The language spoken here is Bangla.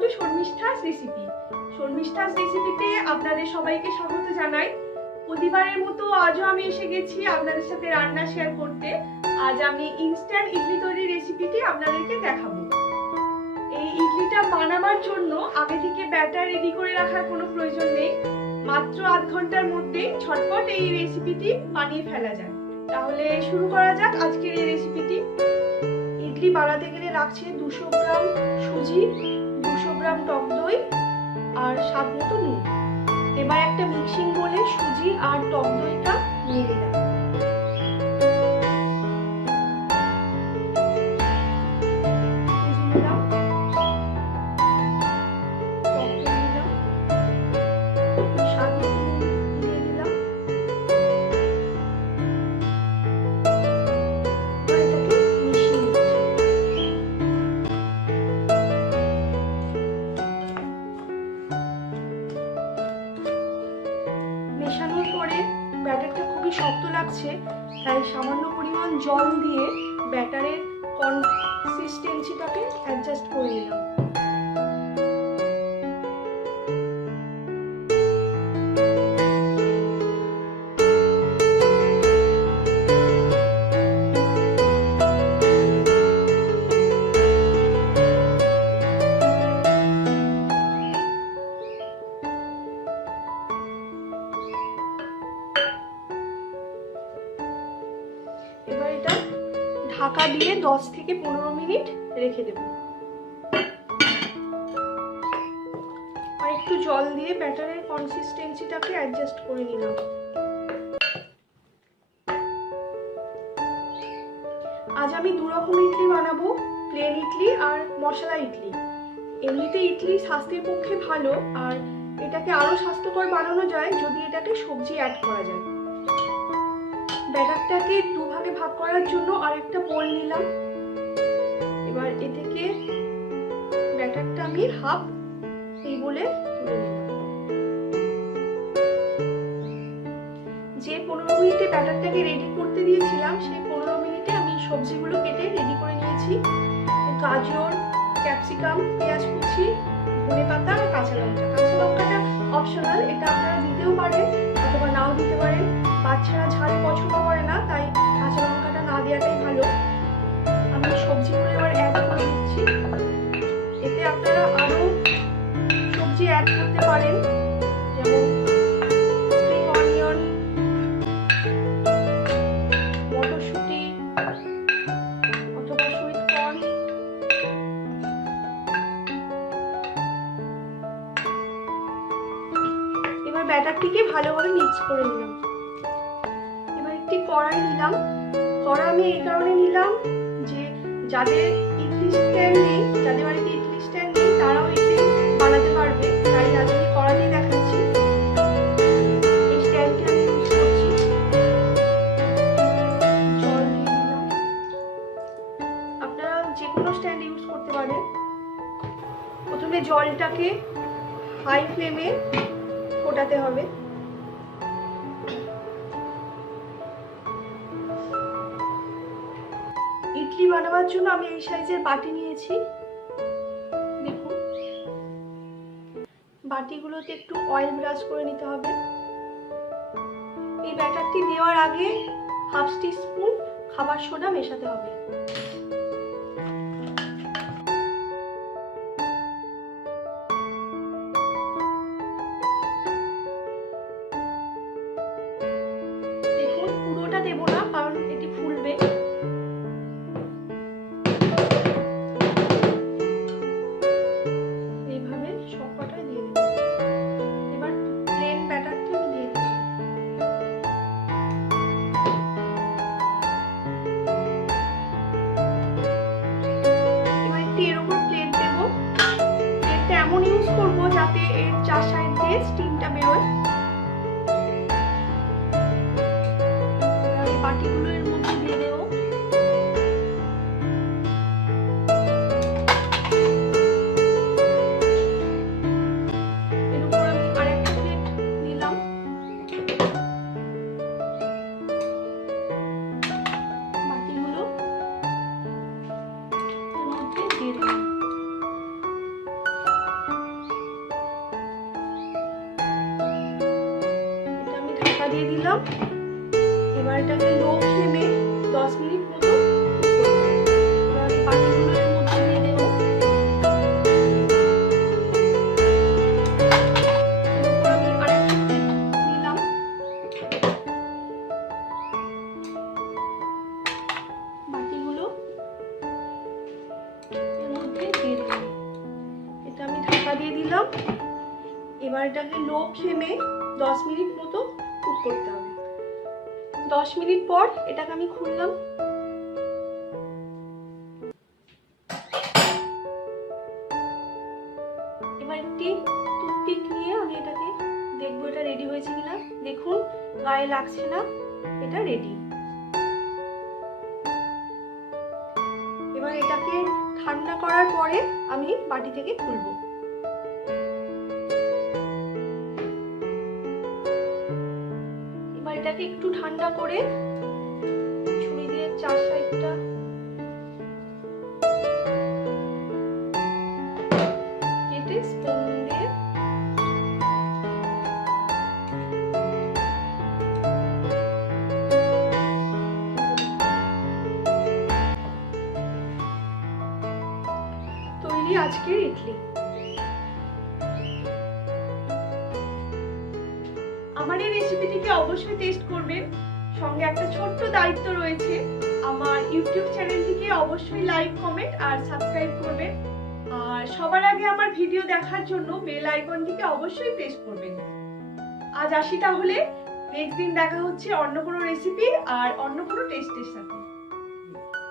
Two Sharmistha's recipe. শর্মিষ্ঠাস রেসিপিতে আপনাদের সবাইকে স্বাগত জানাই। প্রতিবারের মতো আজও আমি এসে গেছি আপনাদের সাথে রান্না শেয়ার করতে। আজ আমি ইনস্ট্যান্ট ইডলি তৈরির রেসিপিটি আপনাদেরকে দেখাবো। এই ইডলিটা বানাবার জন্য আগে থেকে ব্যাটার রেডি করে রাখার কোনো প্রয়োজন নেই। মাত্র আধ ঘন্টার মধ্যেই ঝটপট এই রেসিপিটি বানিয়ে ফেলা যায়। তাহলে শুরু করা যাক আজকের এই রেসিপিটি। ইডলি বানাতে গেলে লাগছে 200 গ্রাম সুজি, 200 গ্রাম টক দই আর স্বাদ মতো নুন। এবার একটা মিক্সিং বোলে সুজি আর টক দইটা নিয়ে নিলাম। মেশানোর পরে ব্যাটারটা খুবই শক্ত লাগছে, তাই সামান্য পরিমাণ জল দিয়ে ব্যাটারের কনসিস্টেন্সিটাকে অ্যাডজাস্ট করে নিলাম। এবার এটা ঢাকা দিয়ে 10 থেকে 15 মিনিট রেখে দেব। আর একটু জল দিয়ে ব্যাটারের কনসিস্টেন্সিটাকে অ্যাডজাস্ট করে নিলাম। আজ আমি দু রকম ইডলি বানাবো, প্লেন ইডলি আর মশলা ইডলি। এমনিতে ইডলি স্বাস্থ্যের পক্ষে ভালো, আর এটাকে আরো স্বাস্থ্যকর বানানো যায় যদি এটাকে সবজি অ্যাড করা যায়। ব্যাটারটাকে দুভাগে ভাগ করার জন্য আরেকটা বোল নিলাম। এবার এ থেকে ব্যাটারটা আমি হাফ এই বোলে তুলে নিলাম। যে 15 মিনিটে ব্যাটারটাকে রেডি করতে দিয়েছিলাম, সেই 15 মিনিটে আমি সবজিগুলো কেটে রেডি করে নিয়েছি। গাজর, ক্যাপসিকাম, পেঁয়াজ কুচি, ধনেপাতা আর কাঁচা লঙ্কা। কাঁচা লঙ্কাটা অপশনাল, এটা আপনারা দিতেও পারেন অথবা নাও দিতে পারেন। বাচ্চারা ঝাল পছন্দ করে না, তাই কাঁচা লঙ্কাটা না দেওয়াটাই ভালো। আমি সবজিগুলো এবার অ্যাড করে দিচ্ছি। এতে আপনারা আরো সবজি অ্যাড করতে পারেন, যেমন স্প্রিং অনিয়ন, মটরশুঁটি অথবা সুইট কর্ন। এবার ব্যাটারটিকে ভালোভাবে মিক্স করে নিলাম। কড়াই নিলাম। কড়া আমি এই কারণে নিলাম যে যাদের ইডলি স্ট্যান্ড নেই, যাদের বাড়িতে ইডলি স্ট্যান্ড নেই, তারাও ইডলি বানাতে পারবে, তাই আজ আমি কড়া দিয়ে দেখাচ্ছি। এই স্ট্যান্ডটি আমি ইউজ করছি। জল দিয়ে দিলাম। আপনারা যে কোনো স্ট্যান্ড ইউজ করতে পারেন। প্রথমে জলটাকে হাই ফ্লেমে ফোটাতে হবে। ইডলি বানাবার জন্য আমি এই সাইজের বাটি নিয়েছি। দেখুন, বাটিগুলোতে একটু অয়েল ব্রাশ করে নিতে হবে। এই ব্যাটারটি দেওয়ার আগে হাফ টিস্পুন খাবার সোডা মেশাতে হবে। দেখুন, পুরোটা দেব না, কারণ এটি ফুলবে। এমন ইউজ করবো যাতে এর চার সাইড দিয়ে স্টিমটা বেরোয়। বাটিগুলো এর মধ্যে দিয়ে দেবো। এর উপর আমি আরেকটা প্লেট নিলাম। বাটিগুলো এর মধ্যে দিয়ে দেবো। দিয়ে দিলাম। এবার এটাকে লো ফ্লেমে 10 মিনিট মতো এবার বাটিগুলো এর মধ্যে দিয়ে দেবো। আমি আরেকটু দিলাম। বাটিগুলো এর মধ্যে দিয়ে দিলাম। এটা আমি ঢাকা দিয়ে দিলাম। এবার এটাকে লো ফ্লেমে 10 মিনিট মতো কুক করতে হবে। 10 মিনিট পর এটাকে আমি খুললাম। এবার একটি টুথপিক নিয়ে আমি এটাকে দেখবো এটা রেডি হয়েছে কিনা। দেখুন গায়ে লাগছে না, এটা রেডি। এবার এটাকে ঠান্ডা করার পরে আমি বাটি থেকে খুলবো। এবার এটাকে একটু ঠান্ডা করে ছুরি দিয়ে চার সাইডটা কেটে স্পুন দিয়ে তৈরি আজকের ইডলি। আমার এই রেসিপিটিকে অবশ্যই টেস্ট করবেন। সঙ্গে একটা ছোট্ট দায়িত্ব রয়েছে, আমার ইউটিউব চ্যানেলটিকে অবশ্যই লাইক, কমেন্ট আর সাবস্ক্রাইব করবেন। আর সবার আগে আমার ভিডিও দেখার জন্য বেল আইকনটিকে অবশ্যই প্রেস করবেন। আজ আসি তাহলে, নেক্সট দিন দেখা হচ্ছে অন্য কোনো রেসিপি আর অন্য কোনো টেস্টের সাথে।